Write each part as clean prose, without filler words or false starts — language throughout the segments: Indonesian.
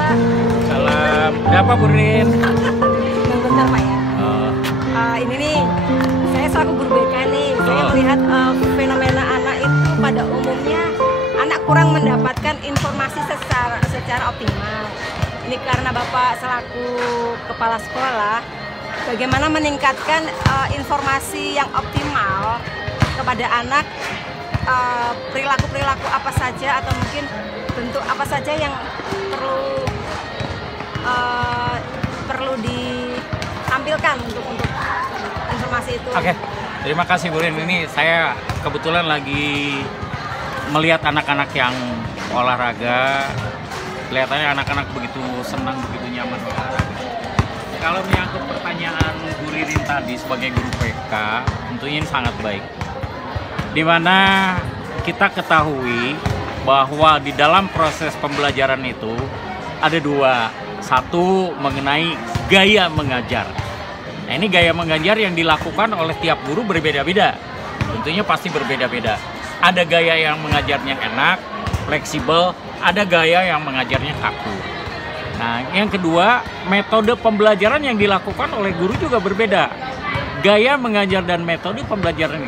Pak. Salam. Ada apa, Bu Rin? Bentar Pak ya. Ini nih, saya selaku guru BK nih, saya melihat fenomena anak itu pada umumnya anak kurang mendapatkan informasi secara optimal. Ini karena Bapak selaku kepala sekolah, bagaimana meningkatkan informasi yang optimal kepada anak, perilaku-perilaku apa saja atau mungkin bentuk apa saja yang perlu ditampilkan untuk informasi itu. Oke, terima kasih Bu Rin. Ini saya kebetulan lagi melihat anak-anak yang olahraga. Kelihatannya anak-anak begitu senang, begitu nyaman berolahraga. Kalau menyangkut pertanyaan Bu Ririn tadi sebagai guru PK, tentunya ini sangat baik. Dimana kita ketahui bahwa di dalam proses pembelajaran itu ada dua. Satu mengenai gaya mengajar. Nah, ini gaya mengajar yang dilakukan oleh tiap guru berbeda-beda. Tentunya pasti berbeda-beda. Ada gaya yang mengajarnya enak, fleksibel, ada gaya yang mengajarnya kaku. Nah, yang kedua, metode pembelajaran yang dilakukan oleh guru juga berbeda. Gaya mengajar dan metode pembelajaran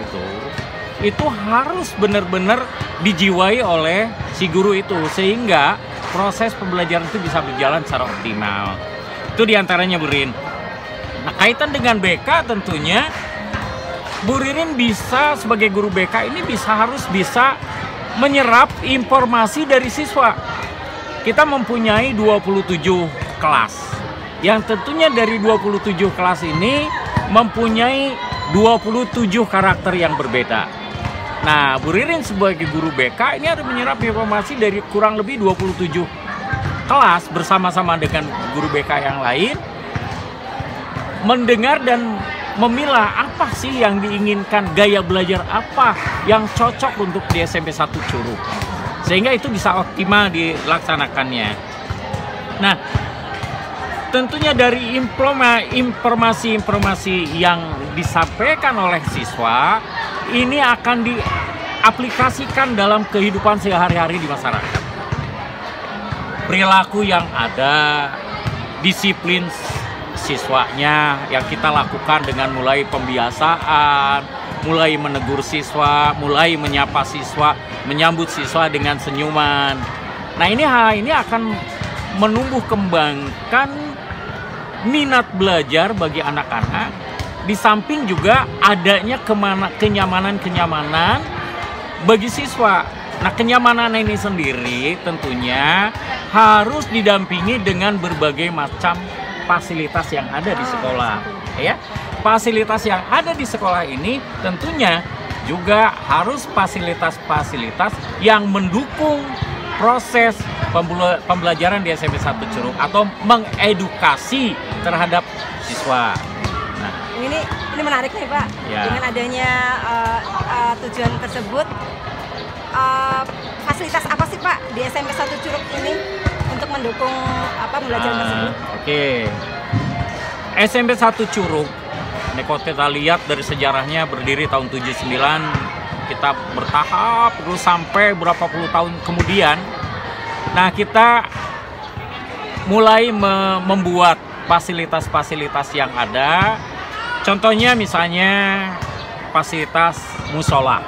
itu harus benar-benar dijiwai oleh si guru itu, sehingga proses pembelajaran itu bisa berjalan secara optimal. Itu diantaranya Bu Rin. Nah, kaitan dengan BK tentunya Bu Ririn bisa sebagai guru BK ini harus bisa menyerap informasi dari siswa. Kita mempunyai 27 kelas. Yang tentunya dari 27 kelas ini mempunyai 27 karakter yang berbeda. Nah, Bu Ririn sebagai guru BK ini harus menyerap informasi dari kurang lebih 27 kelas bersama-sama dengan guru BK yang lain, mendengar dan memilah apa sih yang diinginkan, gaya belajar apa yang cocok untuk di SMP 1 Curug, sehingga itu bisa optimal dilaksanakannya. Nah, tentunya dari informasi-informasi yang disampaikan oleh siswa ini akan diaplikasikan dalam kehidupan sehari-hari di masyarakat. Perilaku yang ada, disiplin siswanya yang kita lakukan dengan mulai pembiasaan, mulai menegur siswa, mulai menyapa siswa, menyambut siswa dengan senyuman. Nah, ini akan menumbuh kembangkan minat belajar bagi anak-anak. Di samping juga adanya kenyamanan-kenyamanan bagi siswa. Nah, kenyamanan ini sendiri tentunya harus didampingi dengan berbagai macam fasilitas yang ada di sekolah, ya. Fasilitas yang ada di sekolah ini tentunya juga harus fasilitas-fasilitas yang mendukung proses pembelajaran di SMP 1 Curug atau mengedukasi terhadap siswa. Ini menarik nih Pak. Ya. Dengan adanya tujuan tersebut, fasilitas apa sih Pak di SMP 1 Curug ini untuk mendukung pembelajaran tersebut? Oke. SMP 1 Curug, ini kalau kita lihat dari sejarahnya berdiri tahun 79, kita bertahap terus sampai berapa puluh tahun kemudian. Nah, kita mulai membuat fasilitas-fasilitas yang ada. Contohnya misalnya fasilitas musola.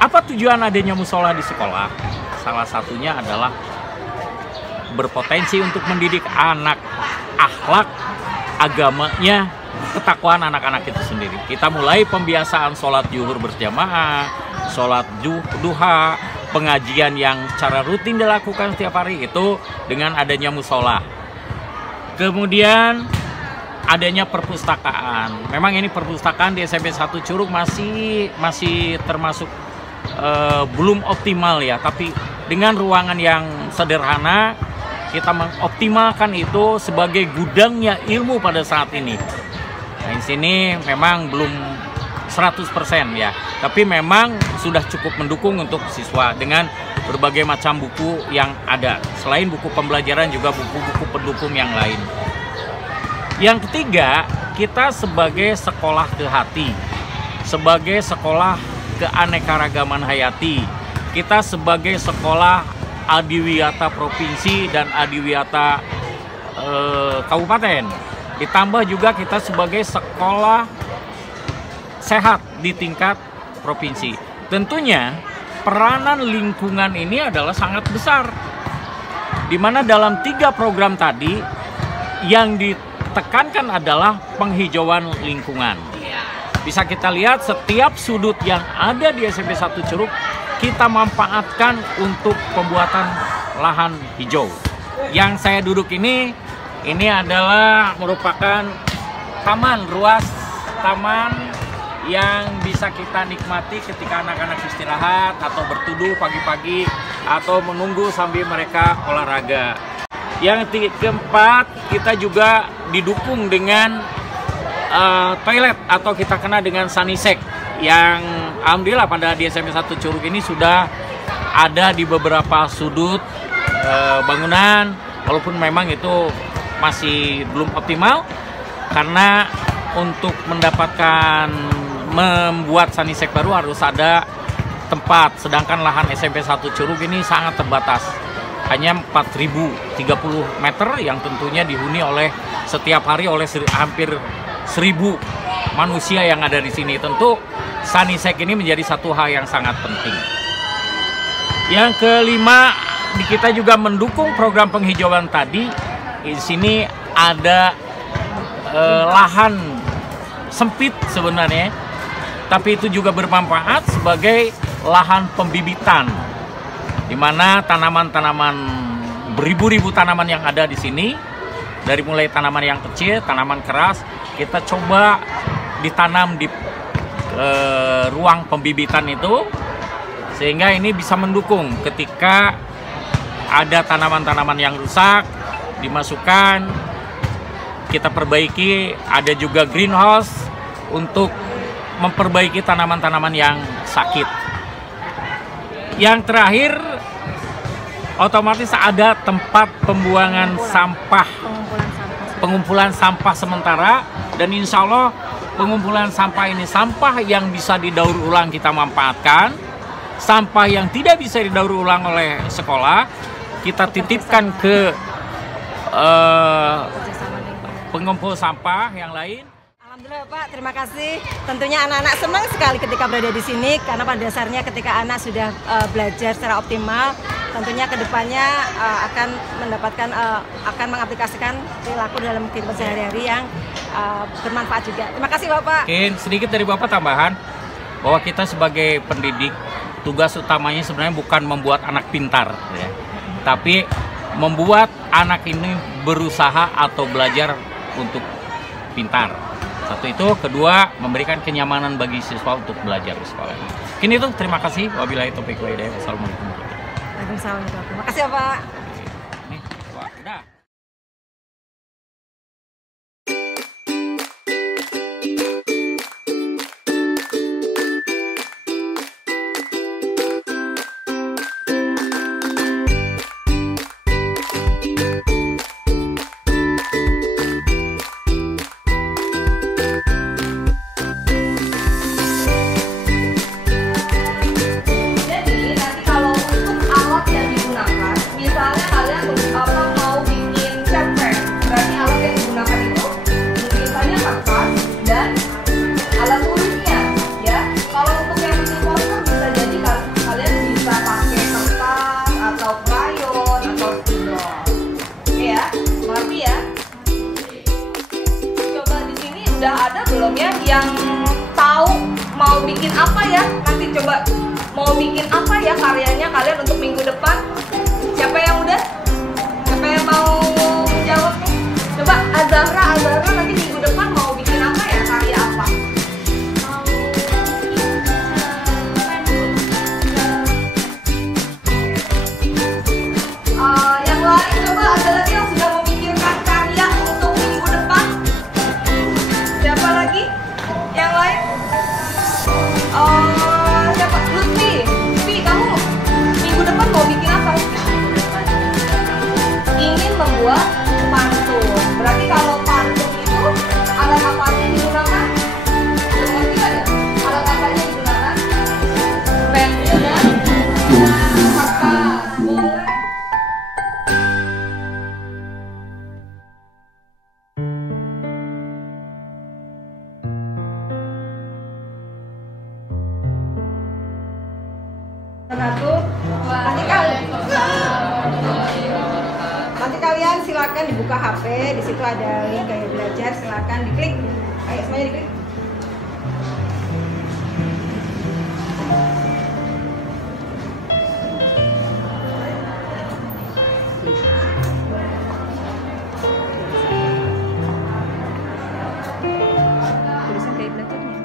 Apa tujuan adanya musola di sekolah? Salah satunya adalah berpotensi untuk mendidik anak akhlak, agamanya, ketakwaan anak-anak itu sendiri. Kita mulai pembiasaan sholat zuhur berjamaah, sholat duha, pengajian yang cara rutin dilakukan setiap hari itu dengan adanya musola. Kemudian adanya perpustakaan. Memang ini perpustakaan di SMP 1 Curug masih termasuk belum optimal ya, tapi dengan ruangan yang sederhana kita mengoptimalkan itu sebagai gudangnya ilmu pada saat ini. Nah, di sini memang belum 100% ya, tapi memang sudah cukup mendukung untuk siswa dengan berbagai macam buku yang ada. Selain buku pembelajaran juga buku-buku pendukung yang lain. Yang ketiga, kita sebagai sekolah ke hati, sebagai sekolah keanekaragaman hayati, kita sebagai sekolah adiwiyata provinsi dan adiwiyata kabupaten. Ditambah juga kita sebagai sekolah sehat di tingkat provinsi. Tentunya peranan lingkungan ini adalah sangat besar. Di mana dalam 3 program tadi yang ditekankan adalah penghijauan lingkungan. Bisa kita lihat setiap sudut yang ada di SMP 1 Curug kita manfaatkan untuk pembuatan lahan hijau. Yang saya duduk ini adalah merupakan taman, ruas taman yang bisa kita nikmati ketika anak-anak istirahat atau berteduh pagi-pagi atau menunggu sambil mereka olahraga. Yang keempat, kita juga didukung dengan toilet atau kita kenal dengan Sanisek yang alhamdulillah pada di SMP 1 Curug ini sudah ada di beberapa sudut bangunan, walaupun memang itu masih belum optimal karena untuk mendapatkan membuat Sanisek baru harus ada tempat, sedangkan lahan SMP 1 Curug ini sangat terbatas, hanya 4.030 meter yang tentunya dihuni oleh setiap hari oleh hampir 1.000 manusia yang ada di sini. Tentu Sanisek ini menjadi satu hal yang sangat penting. Yang kelima, kita juga mendukung program penghijauan tadi. Di sini ada lahan sempit sebenarnya, tapi itu juga bermanfaat sebagai lahan pembibitan, di mana tanaman-tanaman beribu-ribu tanaman yang ada di sini, dari mulai tanaman yang kecil, tanaman keras, kita coba ditanam di ruang pembibitan itu, sehingga ini bisa mendukung ketika ada tanaman-tanaman yang rusak dimasukkan, kita perbaiki. Ada juga greenhouse untuk memperbaiki tanaman-tanaman yang sakit. Yang terakhir, otomatis ada tempat pembuangan sampah, pengumpulan sampah sementara, dan insya Allah pengumpulan sampah ini sampah yang bisa didaur ulang kita manfaatkan, sampah yang tidak bisa didaur ulang oleh sekolah kita titipkan ke pengumpul sampah yang lain. Alhamdulillah Pak, terima kasih. Tentunya anak-anak senang sekali ketika berada di sini, karena pada dasarnya ketika anak sudah belajar secara optimal, tentunya kedepannya akan mendapatkan, akan mengaplikasikan perilaku dalam kehidupan sehari-hari yang bermanfaat juga. Terima kasih Bapak. Mungkin sedikit dari Bapak tambahan, bahwa kita sebagai pendidik, tugas utamanya sebenarnya bukan membuat anak pintar, ya, tapi membuat anak ini berusaha atau belajar untuk pintar. Satu itu, kedua memberikan kenyamanan bagi siswa untuk belajar di sekolah. Mungkin itu, terima kasih. Wabillahi taufiq wal hidayah. Wassalamualaikum warahmatullahi wabarakatuh. Waalaikumsalam. Terima kasih ya Pak. Nih, wah, udah. Udah ada belum ya yang tahu mau bikin apa ya? Nanti coba mau bikin apa ya karyanya kalian untuk minggu depan? Siapa yang udah? Siapa yang mau jawab nih? Coba Azahra nanti minggu depan mau bikin apa ya? Karya apa? Yang lain coba ada lagi yang sudah memikirkan karya untuk minggu depan? Siapa lagi? Yang lain? Siapa? Lutfi, kamu minggu depan mau bikin apa? Ingin membuat pantun. Berarti kalau pantun itu alat apa aja yang digunakan? Ngerti nggak ya? Alat apa aja yang digunakan? Pensil dan kertas. Boleh. silakan dibuka HP, di situ ada link kayak belajar, silakan diklik. Ayo semuanya diklik. Tulisan kayak belajarnya.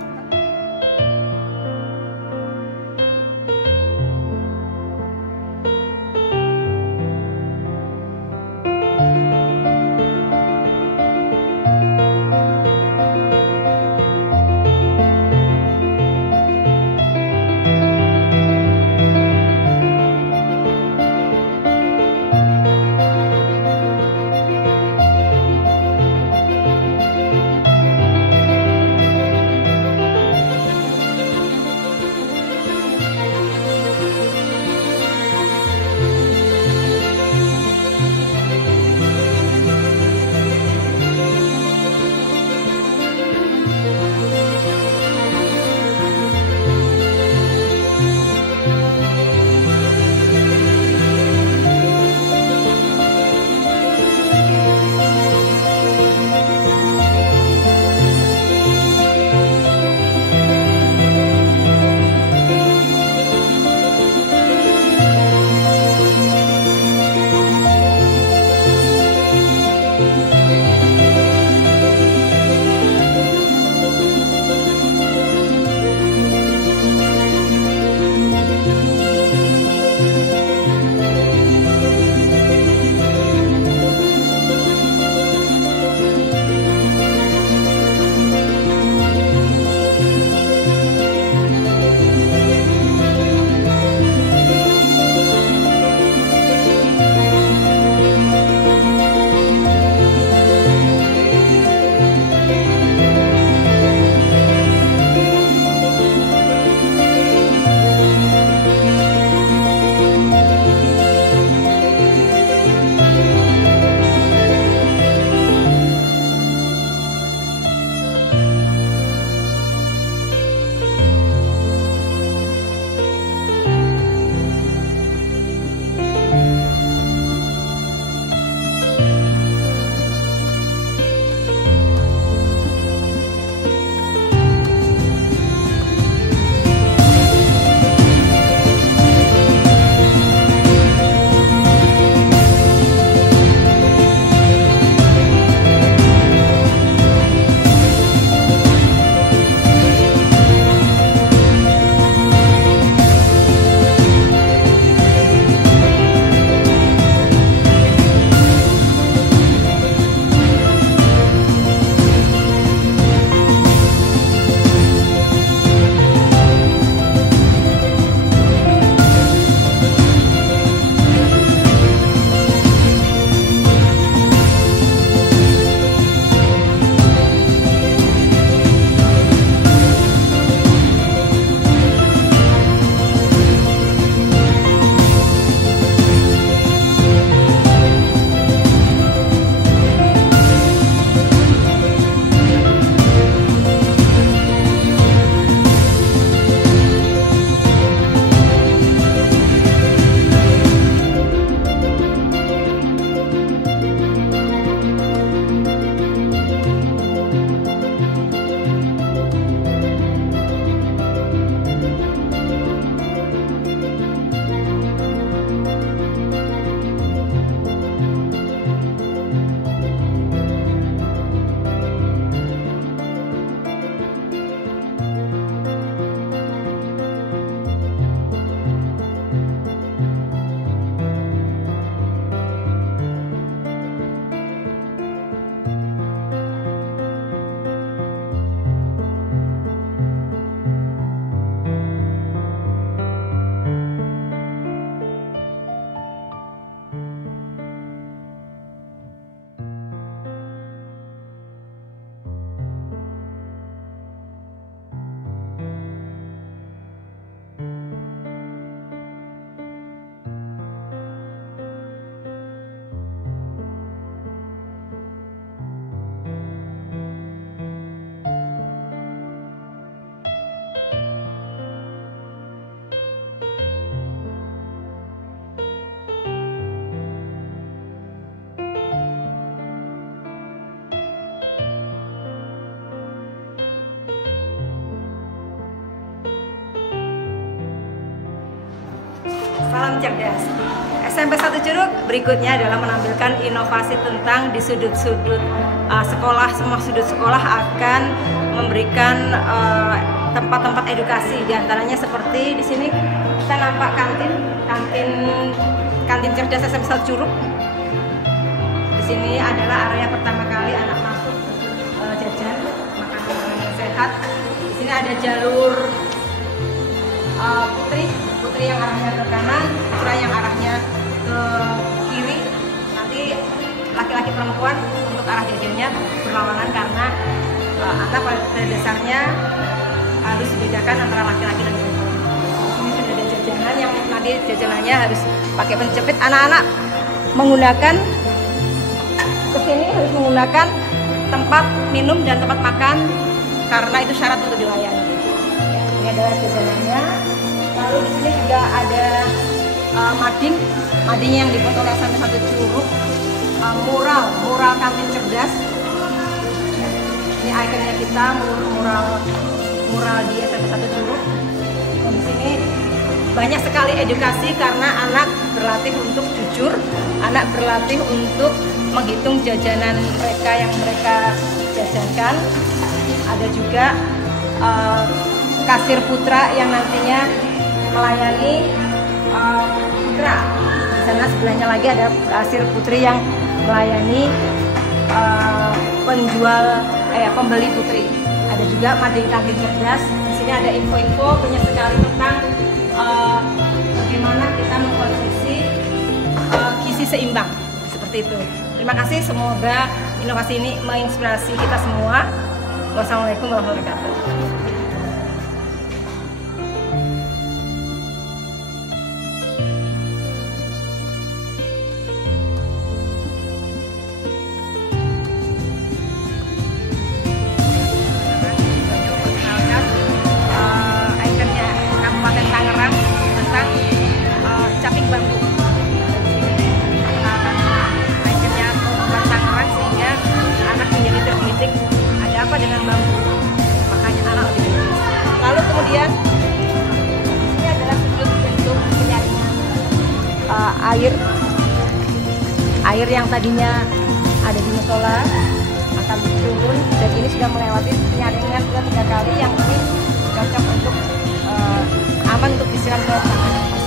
cerdas. SMP 1 Curug berikutnya adalah menampilkan inovasi tentang di sudut-sudut sekolah, semua sudut sekolah akan memberikan tempat-tempat edukasi, diantaranya seperti di sini kita nampak kantin cerdas SMP 1 Curug. Di sini adalah area pertama kali anak masuk jajan makanan yang sehat. Di sini ada jalur putri yang arahnya ke kanan, putra yang arahnya ke kiri. Nanti laki-laki perempuan untuk arah jajannya berlawanan karena anak pada dasarnya harus dibedakan antara laki-laki dan perempuan. Ini sudah ada jajanan yang nanti jajanannya harus pakai penjepit. Anak-anak menggunakan kesini harus menggunakan tempat minum dan tempat makan karena itu syarat untuk dilayani. Ini adalah jajanannya. Lalu di sini juga ada mading yang dibuat oleh SMP 1 Curug, mural kantin cerdas. Ini ikonnya kita, mural di SMP 1 Curug. Dan di sini banyak sekali edukasi karena anak berlatih untuk jujur, anak berlatih untuk menghitung jajanan mereka yang mereka jajankan. Ada juga kasir putra yang nantinya melayani putra. Di sana sebelahnya lagi ada kasir putri yang melayani pembeli putri. Ada juga mading kantin cerdas. Di sini ada info-info banyak sekali tentang bagaimana kita mengkonsumsi gizi seimbang seperti itu. Terima kasih, semoga inovasi ini menginspirasi kita semua. Wassalamualaikum warahmatullahi wabarakatuh. Dengan bambu, makanya anak lebih bagus. Lalu kemudian ini adalah sudut untuk penyaringan air yang tadinya ada di musola akan turun, dan ini sudah melewati penyaringan 2-3 kali, yang ini cocok untuk aman untuk disiram ke tangan.